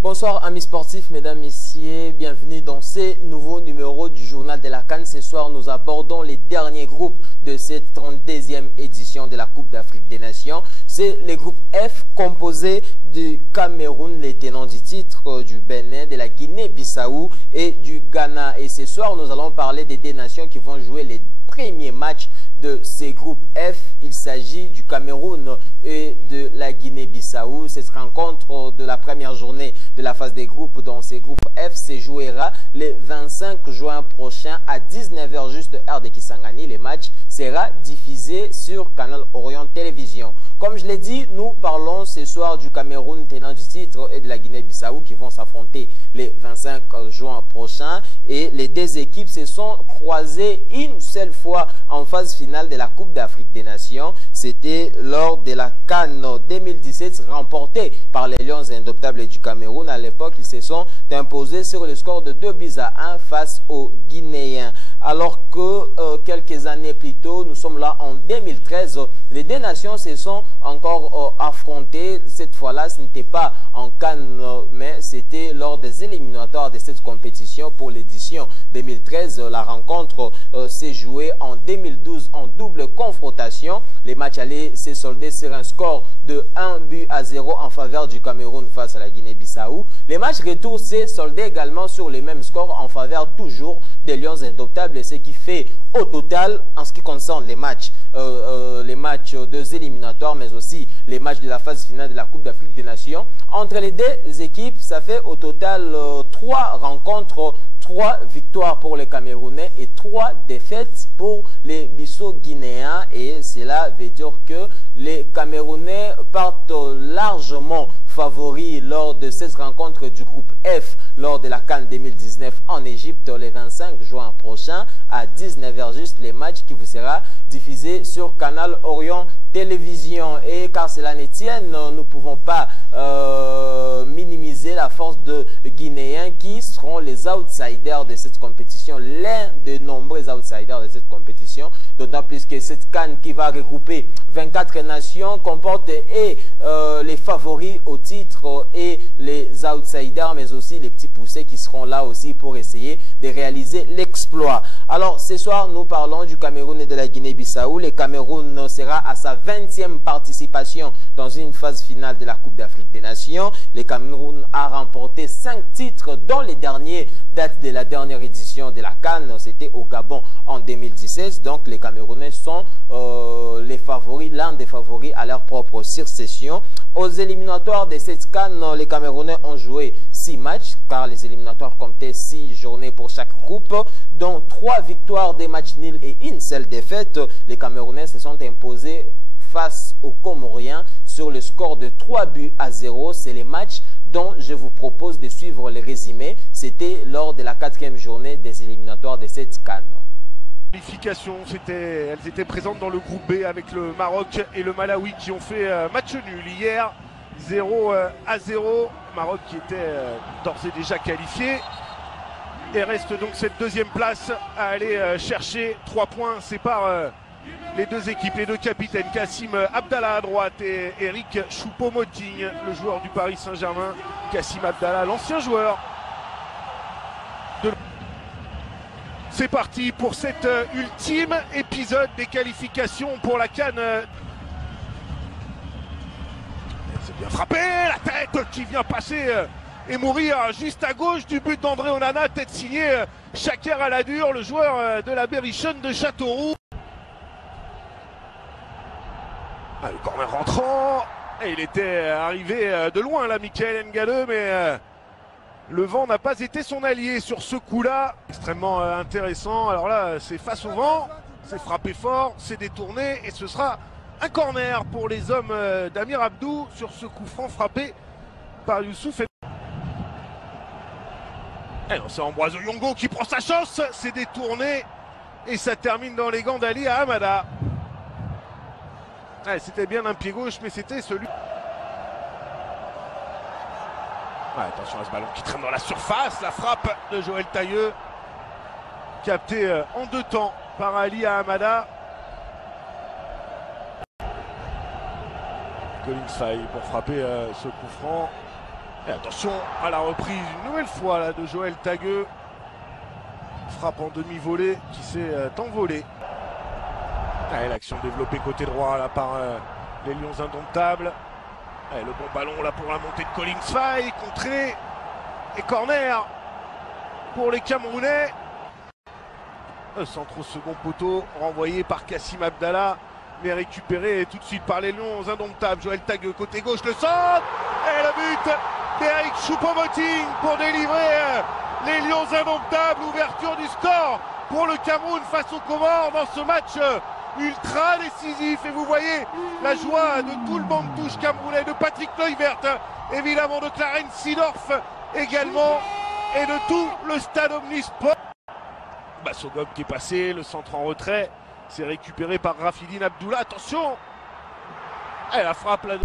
Bonsoir amis sportifs, mesdames, messieurs, bienvenue dans ce nouveau numéro du journal de la CAN. Ce soir, nous abordons les derniers groupes de cette 32e édition de la Coupe d'Afrique des Nations. C'est le groupe F composé du Cameroun, les tenants du titre, du Bénin, de la Guinée-Bissau et du Ghana. Et ce soir, nous allons parler des deux nations qui vont jouer les premiers matchs de ces groupes F. Il s'agit du Cameroun et de la Guinée-Bissau. Cette rencontre de la première journée de la phase des groupes dans ces groupes F se jouera le 25 juin prochain à 19 h juste heure de Kisangani. Le match sera diffusé sur Canal Orient Télévision. Comme je l'ai dit, nous parlons ce soir du Cameroun tenant du titre et de la Guinée-Bissau qui vont s'affronter le 25 juin prochain. Et les deux équipes se sont croisées une seule fois en phase finale de la Coupe d'Afrique des Nations. C'était lors de la CAN 2017 remportée par les Lions Indomptables du Cameroun. À l'époque, ils se sont imposés sur le score de 2-1 face aux Guinéens. Alors que quelques années plus tôt, nous sommes là en 2013, les deux nations se sont encore affrontées. Cette fois-là, ce n'était pas en CAN, mais c'était lors des éliminatoires de cette compétition pour l'édition 2013. La rencontre s'est jouée en 2012 en double confrontation. Les matchs allaient se solder sur un score de 1-0 en faveur du Cameroun face à la Guinée-Bissau. Les matchs retour s'est soldé également sur les mêmes scores en faveur toujours des Lions Indomptables, ce qui fait au total, en ce qui concerne les matchs des éliminatoires, mais aussi les matchs de la phase finale de la Coupe d'Afrique des Nations, entre les deux équipes, ça fait au total 3 rencontres, 3 victoires pour les Camerounais et 3 défaites pour les Bissau-Guinéens. Et cela veut dire que les Camerounais partent largement favoris lors de cette rencontre du groupe F lors de la CAN 2019 en Égypte le 25 juin prochain à 19 h juste, les matchs qui vous sera diffusé sur Canal Orient Télévision. Et car cela ne tienne, nous ne pouvons pas minimiser la force de Guinéens qui seront les outsiders de cette compétition, l'un des nombreux outsiders de cette compétition, d'autant plus que cette CAN qui va regrouper 24 nations comporte les favoris au titre et les outsiders, mais aussi les petits poussés qui seront là aussi pour essayer de réaliser l'exploit. Alors ce soir, nous parlons du Cameroun et de la Guinée-Bissau. Le Cameroun sera à sa 20e participation dans une phase finale de la Coupe d'Afrique des Nations. Le Cameroun a remporté 5 titres, dont les derniers datent de la dernière édition de la CAN. C'était au Gabon en 2017. Donc les Camerounais sont les favoris, l'un des favoris à leur propre succession. Aux éliminatoires de cette CAN, les Camerounais ont joué 6 matchs, car les éliminatoires comptaient 6 journées pour chaque groupe, dont 3 victoires, des matchs nuls et une seule défaite. Les Camerounais se sont imposés face aux Comoriens sur le score de 3-0. C'est les matchs dont je vous propose de suivre le résumé. C'était lors de la 4e journée des éliminatoires de cette CAN. Elles étaient présentes dans le groupe B avec le Maroc et le Malawi qui ont fait match nul hier, 0-0. Maroc qui était d'ores et déjà qualifié. Et reste donc cette 2e place à aller chercher. 3 points séparent les deux équipes, les deux capitaines, Kassim Abdallah à droite et Eric Choupo-Moting, le joueur du Paris Saint-Germain. Kassim Abdallah, l'ancien joueur de... C'est parti pour cet ultime épisode des qualifications pour la CAN. C'est bien frappé, la tête qui vient passer et mourir juste à gauche du but d'André Onana, tête signée Chaker Aladur, le joueur de la Berrichonne de Châteauroux. Ah, le corner rentrant, et il était arrivé de loin là, Michael Ngaleu, mais le vent n'a pas été son allié sur ce coup-là. Extrêmement intéressant. Alors là, c'est face au vent, c'est frappé fort, c'est détourné, et ce sera un corner pour les hommes d'Amir Abdou sur ce coup franc frappé par Youssouf. C'est Ambroise Yongo qui prend sa chance, c'est détourné, et ça termine dans les gants d'Ali à Hamada. C'était bien un pied gauche, mais c'était celui... attention à ce ballon qui traîne dans la surface, la frappe de Joël Tailleux, captée en 2 temps par Ali à Hamada. Collins faille pour frapper ce coup franc. Et attention à la reprise une nouvelle fois là, de Joël Tagueux. Frappe en demi-volée qui s'est envolée. L'action développée côté droit là, par les Lions indomptables. Le bon ballon là pour la montée de Collins Faye, contré et corner pour les Camerounais. Centre au second poteau, renvoyé par Kassim Abdallah, mais récupéré tout de suite par les Lions indomptables. Joël Tagueux côté gauche, le centre et le but d'Eric Choupo-Moting pour délivrer les Lions indomptables. Ouverture du score pour le Cameroun face aux Comores dans ce match ultra décisif. Et vous voyez la joie de tout le banc de touche camerounais, de Patrick Kluivert, évidemment de Clarence Seedorf également, et de tout le stade Omnisport. Soghob qui est passé, le centre en retrait, c'est récupéré par Rafidine Abdullah. Attention, et la frappe là.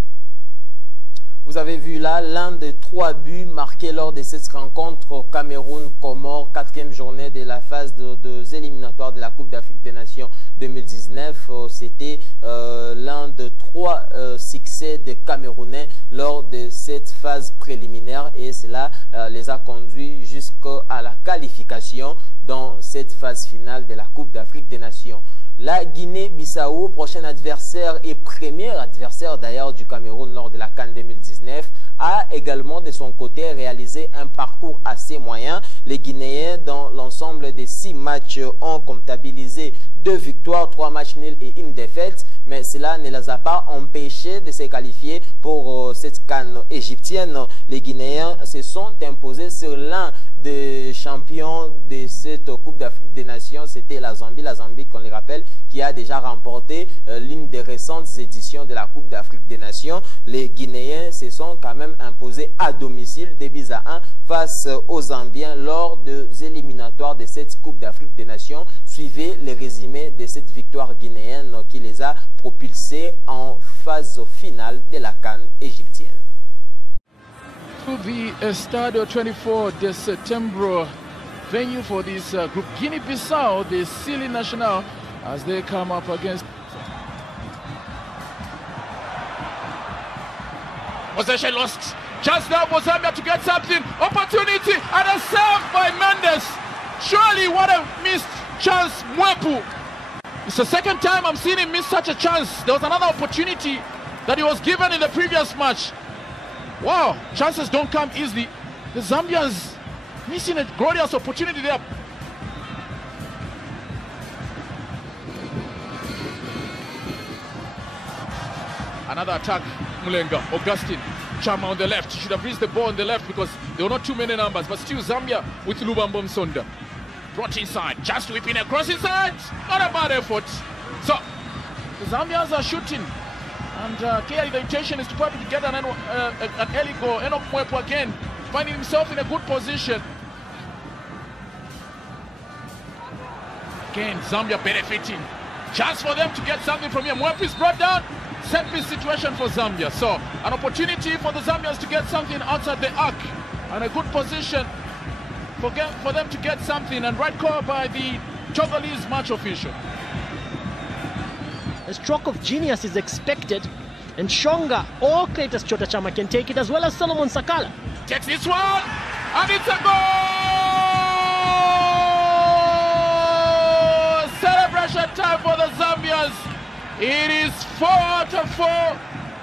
Vous avez vu là l'un des 3 buts marqués lors de cette rencontre au Cameroun-Comores, 4e journée de la phase des éliminatoires de la Coupe d'Afrique des Nations 2019. C'était l'un des 3 succès des Camerounais lors de cette phase préliminaire, et cela les a conduits jusqu'à la qualification dans cette phase finale de la Coupe d'Afrique des Nations. La Guinée-Bissau, prochain adversaire et premier adversaire d'ailleurs du Cameroun lors de la CAN 2019, a également de son côté réalisé un parcours assez moyen. Les Guinéens, dans l'ensemble des 6 matchs, ont comptabilisé 2 victoires, 3 matchs nuls et 1 défaite, mais cela ne les a pas empêchés de se qualifier pour cette CAN égyptienne. Les Guinéens se sont imposés sur l'un des champions de cette Coupe d'Afrique des Nations, c'était la Zambie qu'on les rappelle, qui a déjà remporté l'une des récentes éditions de la Coupe d'Afrique des Nations. Les Guinéens se sont quand même imposés à domicile 2-1 face aux Zambiens lors des éliminatoires de cette Coupe d'Afrique des Nations. Suivez les résumés de cette victoire guinéenne qui les a propulsés en phase finale de la CAN égyptienne. To the Estadio 24 de September venue for this group. Guinea-Bissau, the silly national, as they come up against. Possession lost. Chance now for Zambia to get something. Opportunity and a save by Mendes. Surely what a missed chance, Mwepu. It's the second time I'm seeing him miss such a chance. There was another opportunity that he was given in the previous match. Wow, chances don't come easily. The Zambians missing a glorious opportunity there. Another attack, Mulenga, Augustine, Chama on the left. He should have reached the ball on the left because there were not too many numbers, but still Zambia with Lubambo Msonda. Brought inside, just whipping across inside. Not a bad effort. So, the Zambians are shooting. And clearly the intention is to probably get an early goal. Enoch Mwepu again, finding himself in a good position. Again, Zambia benefiting. Chance for them to get something from here. Mwepu is brought down. Set piece situation for Zambia. So, an opportunity for the Zambians to get something outside the arc. And a good position for them to get something. And right call by the Togolese match official. A stroke of genius is expected, and Shonga or Cletus Chota Chama can take it, as well as Solomon Sakala. Takes this one, and it's a goal! Celebration time for the Zambians. It is 4 out of 4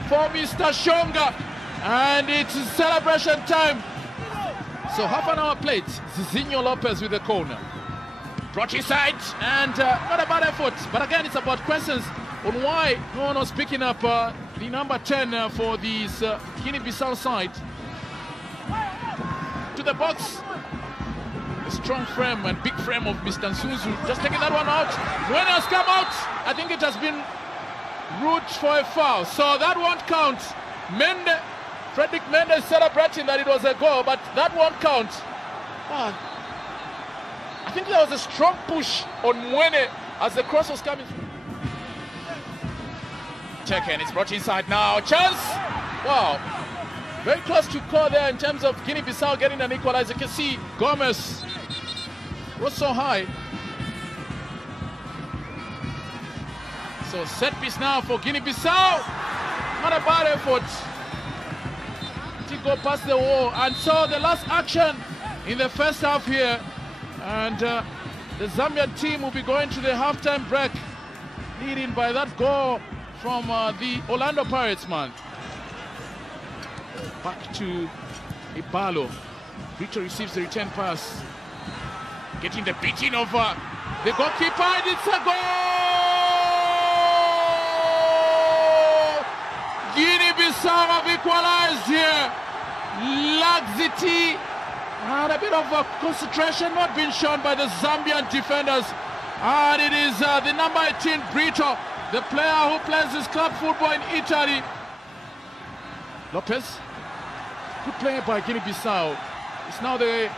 for Mr. Shonga, and it's celebration time. So half an hour played. Zizinho Lopez with the corner. Brought inside, and not a bad effort. But again, it's about questions on why no one was picking up the number 10 for this Guinea-Bissau side. To the box. The strong frame and big frame of Mr. Nsuzu. Just taking that one out. When it has come out, I think it has been ruled for a foul. So that won't count. Frederick Mendes celebrating that it was a goal, but that won't count. I think there was a strong push on Mwene as the cross was coming. Taken, it's brought inside now. Chance! Wow. Very close to call there in terms of Guinea-Bissau getting an equalizer. You can see Gomez was so high. So set piece now for Guinea-Bissau. Not a bad effort. go past the wall. And so the last action in the first half here, and the Zambian team will be going to the halftime break, leading by that goal from the Orlando Pirates, man. Back to Ibalo. Victor receives the return pass, getting the beating of the goalkeeper, and it's a goal! Guinea-Bissau have equalized here. Laxity and a bit of concentration not being shown by the Zambian defenders. And it is the number 18, Brito, the player who plays his club football in Italy. Lopez, good play by Guinea-Bissau. It's now the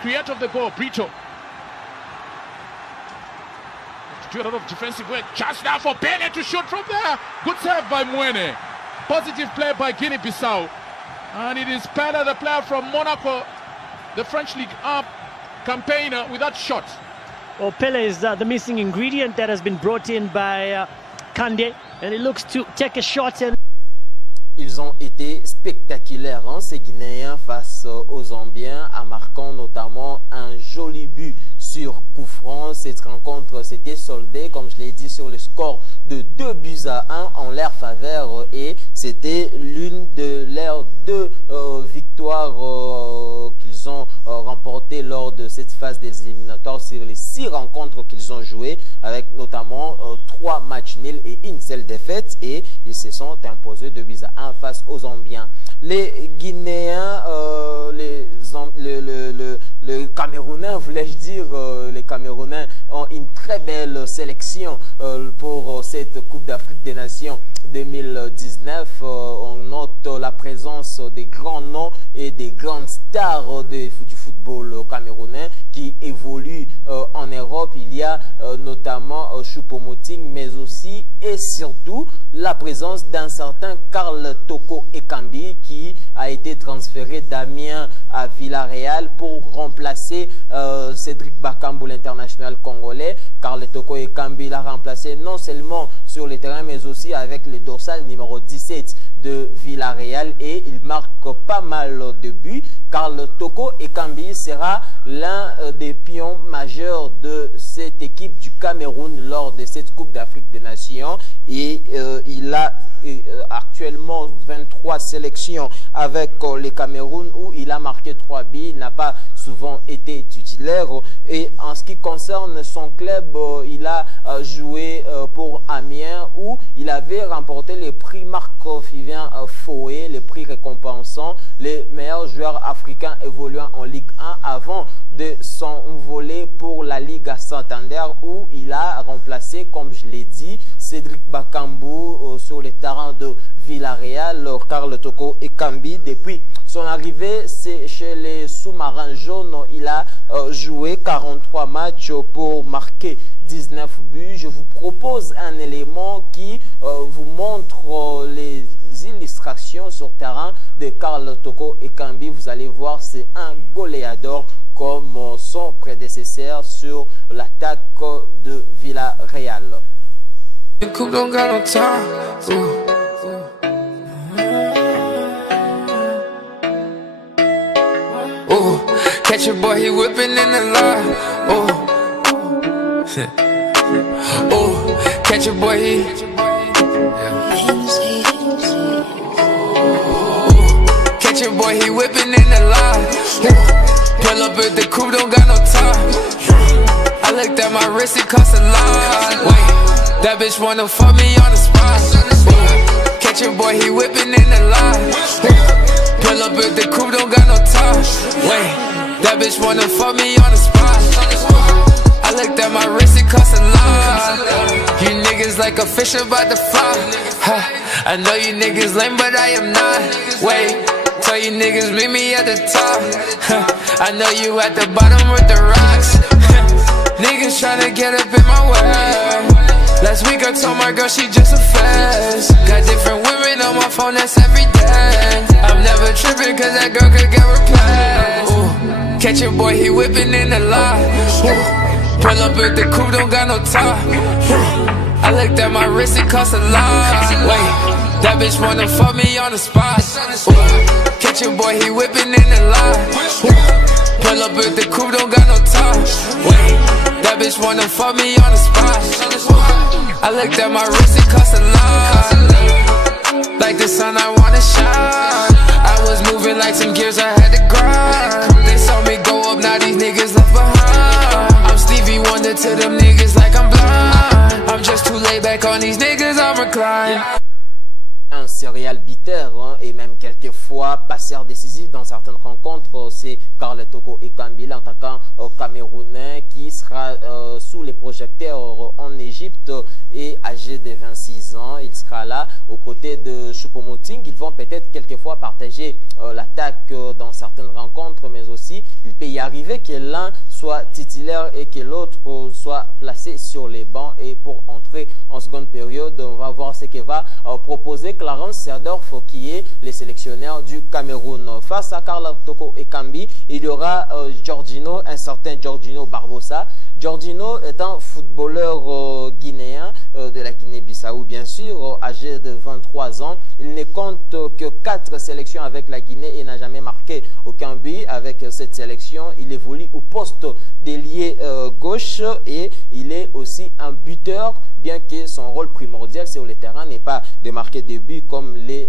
creator of the goal, Brito. Do a lot of defensive work. Chance now for Pele to shoot from there. Good save by Mwene. Positive play by Guinea-Bissau. And it is Pele, the player from Monaco, the French League Up campaigner, with that shot. Well, Pele is the missing ingredient that has been brought in by Kande, and it looks to take a shot. And ils ont été spectaculaires, hein, ces Guinéens face aux Zambiens, en marquant notamment un joli but sur coup franc. Cette rencontre s'était soldée, comme je l'ai dit, sur le score de 2-1 en leur faveur, et c'était l'une de leurs deux victoires qu'ils ont remportées lors de cette phase des éliminatoires sur les 6 rencontres qu'ils ont jouées, avec notamment 3 matchs nuls et une seule défaite, et ils se sont imposés 2-1 face aux Zambiens. Les Guinéens, le Camerounais, voulais-je dire, les Camerounais ont une très belle sélection pour cette Coupe d'Afrique des Nations 2019. On note la présence des grands noms et des grandes stars du football camerounais qui évoluent en Europe. Il y a notamment Choupo-Moting, mais aussi et surtout la présence d'un certain Karl Toko Ekambi qui a été transféré d'Amiens à Villarreal pour remplacer Cédric Bakambu, l'international congolais. Karl Toko Ekambi l'a remplacé non seulement sur le terrain, mais aussi avec le dorsal numéro 17 de Villarreal, et il marque pas mal de buts. Karl Toko Ekambi sera l'un des pions majeurs de cette équipe du Cameroun lors de cette Coupe d'Afrique des Nations, et il a actuellement 23 sélections avec les Cameroun où il a marqué 3 buts. Il n'a pas souvent été titulaire, et en ce qui concerne son club, il a joué pour Amiens où il avait remporté le prix Marc-Vivien Foé, le prix récompensant les meilleurs joueurs africains évoluant en Ligue 1 avant de s'envoler pour la Ligue à Santander où il a remplacé, comme je l'ai dit, Cédric Bakambu sur les terrains de Villarreal. Karl Toko Ekambi, depuis son arrivée chez les Sous-Marins Jaunes, il a joué 43 matchs pour marquer 19 buts. Je vous propose un élément qui vous montre les illustrations sur terrain de Karl Toko Ekambi. Vous allez voir, c'est un goléador comme son prédécesseur sur l'attaque de Villarreal. Catch your boy, he whipping in the line. Oh, catch your boy, he. Catch your boy, he whipping in the line. Pull up at the coupe, don't got no time. I looked at my wrist, it cost a lot. Wait, that bitch wanna fuck me on the spot. Catch your boy, he whipping in the line. Pull up at the coupe, don't got no time. Wait. That bitch wanna fuck me on the spot. I looked at my wrist, it cost a lot. You niggas like a fish about to fly. I know you niggas lame, but I am not. Wait, tell you niggas meet me at the top. I know you at the bottom with the rocks. Niggas tryna get up in my way. Last week I told my girl she just a fast. Got different women on my phone, that's every day. I'm never tripping cause that girl could get replaced. Catch your boy, he whipping in the line. Pull up at the coupe, don't got no top. I looked at my wrist, it cost a lot. Wait, That bitch wanna fuck me on the spot. Ooh. Catch your boy, he whipping in the line. Pull up with the coupe, don't got no top. That bitch wanna fuck me on the spot. I looked at my wrist, it cost a lot. Like the sun, I wanna shine. I was moving like some gears, I had to grind. They saw me go up, now these niggas left behind. I'm Stevie Wonder to them niggas like I'm blind. I'm just too laid back on these niggas, I'm reclined. Un serial beater et même quelquefois passeur décisif dans certaines rencontres, c'est Karl Toko Ekambi, l'attaquant camerounais qui sera sous les projecteurs en Égypte et âgé de 26 ans. Il sera là aux côtés de Choupo-Moting. Ils vont peut-être quelquefois partager l'attaque dans certaines rencontres, mais aussi il peut y arriver que l'un soit titulaire et que l'autre soit placé sur les bancs. Et pour entrer en seconde période, on va voir ce que va proposer Clarence Seedorf, qui est le sélectionneur du Cameroun. Face à Karl Toko Ekambi, il y aura un certain Georgino Barbosa. Georgino est un footballeur guinéen de la Guinée-Bissau, bien sûr, âgé de 23 ans. Il ne compte que 4 sélections avec la Guinée et n'a jamais marqué aucun but avec cette sélection. Il évolue au poste d'ailier gauche et il est aussi un buteur, bien que son rôle primordial sur le terrain n'est pas de marquer des buts comme les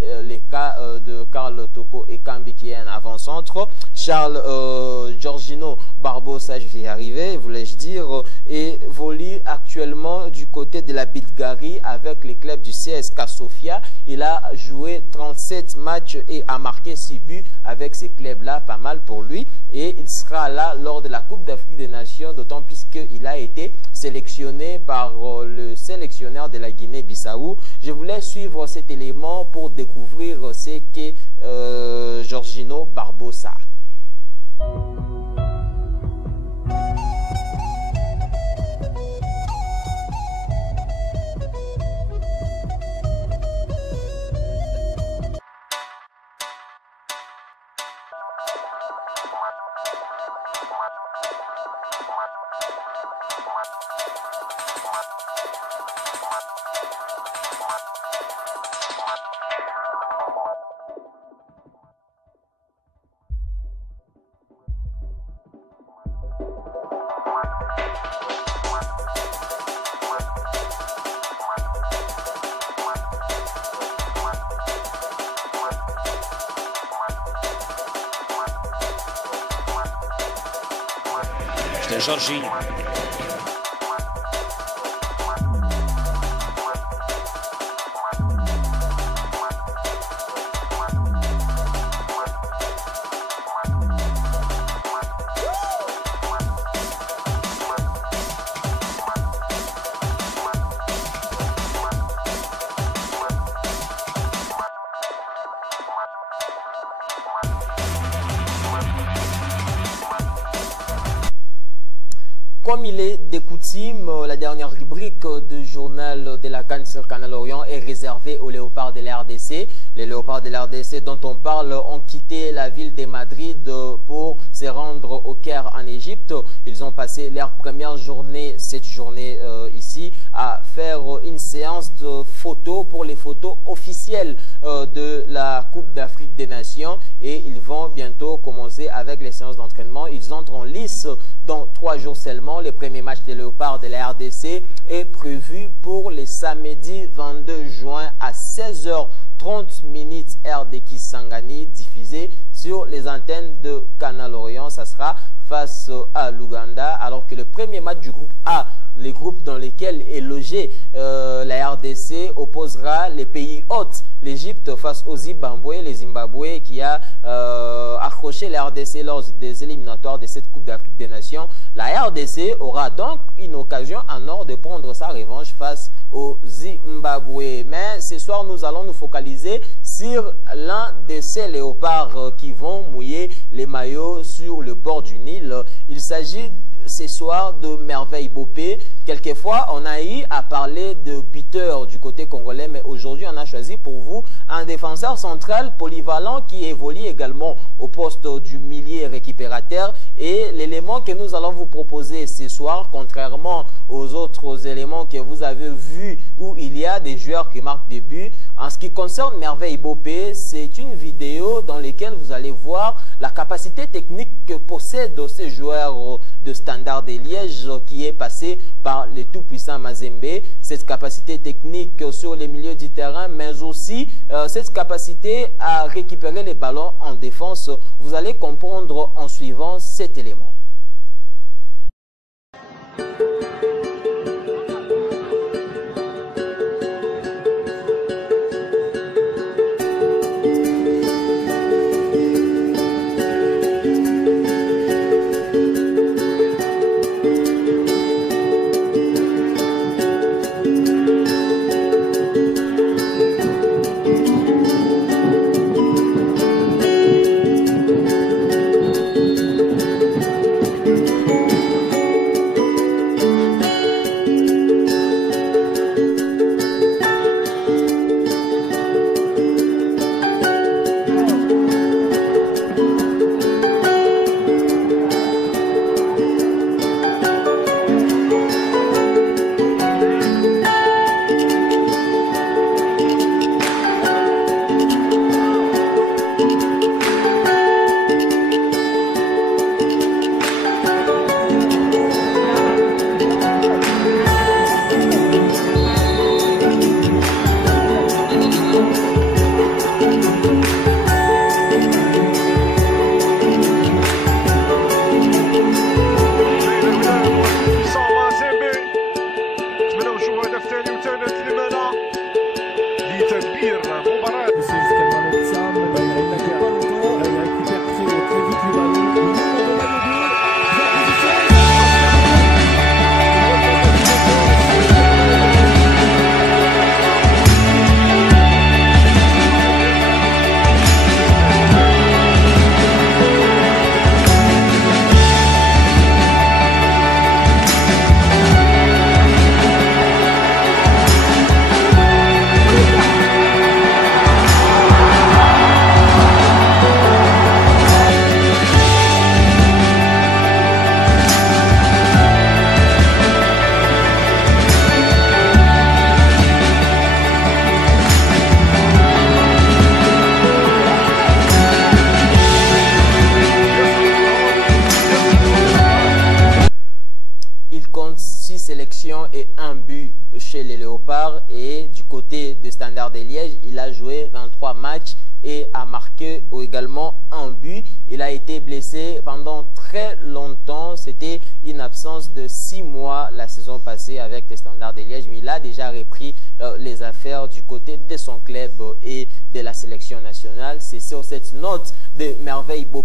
cas de Karl Toko Ekambi qui est un avant-centre. Georgino Barbosa, je vais y arriver, voulais-je dire, évolue actuellement du côté de la Bulgarie avec les clubs du CSKA Sofia. Il a joué 37 matchs et a marqué 6 buts avec ces clubs-là, pas mal pour lui. Et il sera là lors de la Coupe d'Afrique des Nations, d'autant plus qu'il a été sélectionné par le sélectionneur de la Guinée-Bissau. Je voulais suivre cet élément pour découvrir ce qu'est Georgino Barbosa. C'était Jorginho. Comme il est de coutume, la dernière rubrique du journal de la CAN sur Canal Orient est réservée aux léopards de la RDC. Les léopards de la RDC dont on parle ont quitté la ville de Madrid pour se rendre au Caire en Égypte. Ils ont passé leur première journée, cette journée ici, à faire une séance de photos pour les photos officielles de la Coupe d'Afrique des Nations. Et ils vont bientôt commencer avec les séances d'entraînement. Ils entrent en lice dans 3 jours seulement. Le premier match des léopards de la RDC est prévu pour le samedi 22 juin à 16h30 heure de Kisangani, diffusé sur les antennes de Canal Orient. Ça sera face à l'Ouganda, alors que le premier match du groupe A, les groupes dans lesquels est logé la RDC, opposera les pays hôtes, l'Égypte face au Zimbabwe, les Zimbabwe qui a accroché la RDC lors des éliminatoires de cette Coupe d'Afrique des Nations. La RDC aura donc une occasion en or de prendre sa revanche face au Zimbabwe. Mais ce soir, nous allons nous focaliser sur l'un de ces léopards qui vont mouiller les maillots sur le bord du Nil. Il s'agit ce soir de Merveille Bopé. Quelquefois, on a eu à parler de buteur du côté congolais, mais aujourd'hui, on a choisi pour vous un défenseur central polyvalent qui évolue également au poste du milieu récupérateur Et l'élément que nous allons vous proposer ce soir, contrairement aux autres éléments que vous avez vus où il y a des joueurs qui marquent des buts, en ce qui concerne Merveille Bopé, c'est une vidéo dans laquelle vous allez voir la capacité technique que possède ces joueurs de Standard de Liège qui est passé par le tout-puissant Mazembe. Cette capacité technique sur les milieux du terrain, mais aussi cette capacité à récupérer les ballons en défense. Vous allez comprendre en suivant cet élément. Sélection et un but chez les Léopards, et du côté de Standard de Liège, il a joué 23 matchs et a marqué également un but. Il a été blessé pendant très longtemps, c'était une absence de 6 mois la saison passée avec le Standard de Liège, mais il a déjà repris les affaires du côté de son club et de la sélection nationale. C'est sur cette note de Merveille Bopé